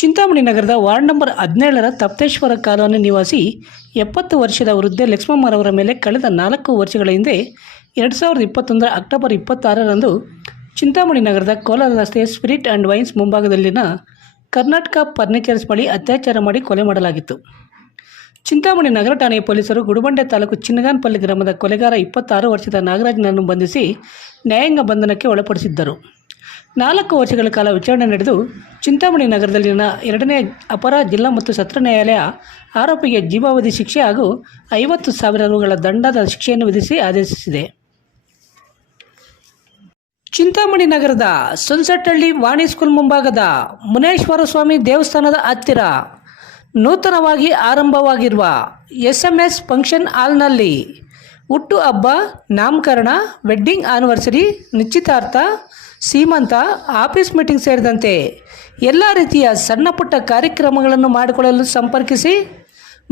ಚಿಂತಾಮಣಿ ನಗರದ ward number 17ರ ತಪ್ತೇಶ್ವರ colony ನಿವಾಸಿ 70 ವರ್ಷದ ವೃದ್ಧೆ ಲಕ್ಷ್ಮಮ್ಮರವರ ಮೇಲೆ ಕಳೆದ 4 ವರ್ಷಗಳ ಹಿಂದೆ 2021 ಅಕ್ಟೋಬರ್ 26ರಂದು ಚಿಂತಾಮಣಿ ನಗರದ ಕೋಲಾರ ರಸ್ತೆಯ ಸ್ಪಿರಿಟ್ ಆ್ಯಂಡ್ ವೈನ್ಸ್ ಮುಂಭಾಗದಲ್ಲಿನ ಕರ್ನಾಟಕ ಫರ್ನಿಚರ್ಸ್ ಬಳಿ ಅತ್ಯಾಚಾರ ಮಾಡಿ ಕೊಲೆ ಮಾಡಲಾಗಿತ್ತು. ಚಿಂತಾಮಣಿ ನಗರ ಠಾಣೆಯ ಪೊಲೀಸರು ಗುಡಿಬಂಡೆ ತಾಲೂಕು ಚಿನ್ನಗಾನಪಲ್ಲಿ ಗ್ರಾಮದ ಕೊಲೆಗಾರ 26 ವರ್ಷದ ನಾಗರಾಜ್ನನ್ನು ಬಂಧಿಸಿ ನ್ಯಾಯಾಂಗ ಬಂಧನಕ್ಕೆ ಒಳಪಡಿಸಿದ್ದರು. 4 ವರ್ಷಗಳ ಕಾಲ ವಿಚಾರಣೆ ನಡೆದು ಚಿಂತಾಮಣಿ ನಗರದಲ್ಲಿನ 2ನೇ ಅಪರ ಜಿಲ್ಲಾ ಮತ್ತು ಸತ್ರ ನ್ಯಾಯಾಲಯ ಆರೋಪಿಗೆ ಜೀವಾವಧಿ ಶಿಕ್ಷೆ ಹಾಗೂ 50,000 ರುಗಳ ದಂಡದ ಶಿಕ್ಷೆಯನ್ನು ವಿಧಿಸಿ ಆದೇಶಿಸಿದೆ. ಚಿಂತಾಮಣಿ ನಗರದ ಸುನ್ಸಟ್ಟಹಳ್ಳಿ ವಾಣಿ ಸ್ಕೂಲ್ ಮುಂಭಾಗದ ಮುನೇಶ್ವರ ಸ್ವಾಮಿ ದೇವಸ್ಥಾನದ ಹತ್ತಿರ ನೂತನವಾಗಿ ಆರಂಭವಾಗಿರುವ SMS ಫಂಕ್ಷನ್ ಹಾಲ್ನಲ್ಲಿ ಹುಟ್ಟು ಹಬ್ಬ, ನಾಮಕರಣ, ವೆಡ್ಡಿಂಗ್ ಆನಿವರ್ಸರಿ, ನಿಶ್ಚಿತಾರ್ಥ, ಸೀಮಂತ, ಆಫೀಸ್ ಮೀಟಿಂಗ್ ಸೇರಿದಂತೆ ಎಲ್ಲ ರೀತಿಯ ಸಣ್ಣ ಪುಟ್ಟ ಕಾರ್ಯಕ್ರಮಗಳನ್ನು ಮಾಡಿಕೊಳ್ಳಲು ಸಂಪರ್ಕಿಸಿ.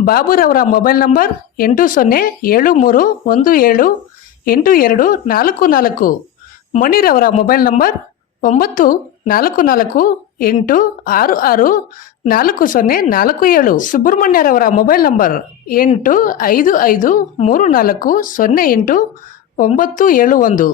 ಬಾಬುರವರ ಮೊಬೈಲ್ ನಂಬರ್ 8073178244. ಮಣಿರವರ ಮೊಬೈಲ್ ನಂಬರ್ 9448664047. ಸುಬ್ರಹ್ಮಣ್ಯರವರ ಮೊಬೈಲ್ ನಂಬರ್ 8553408971.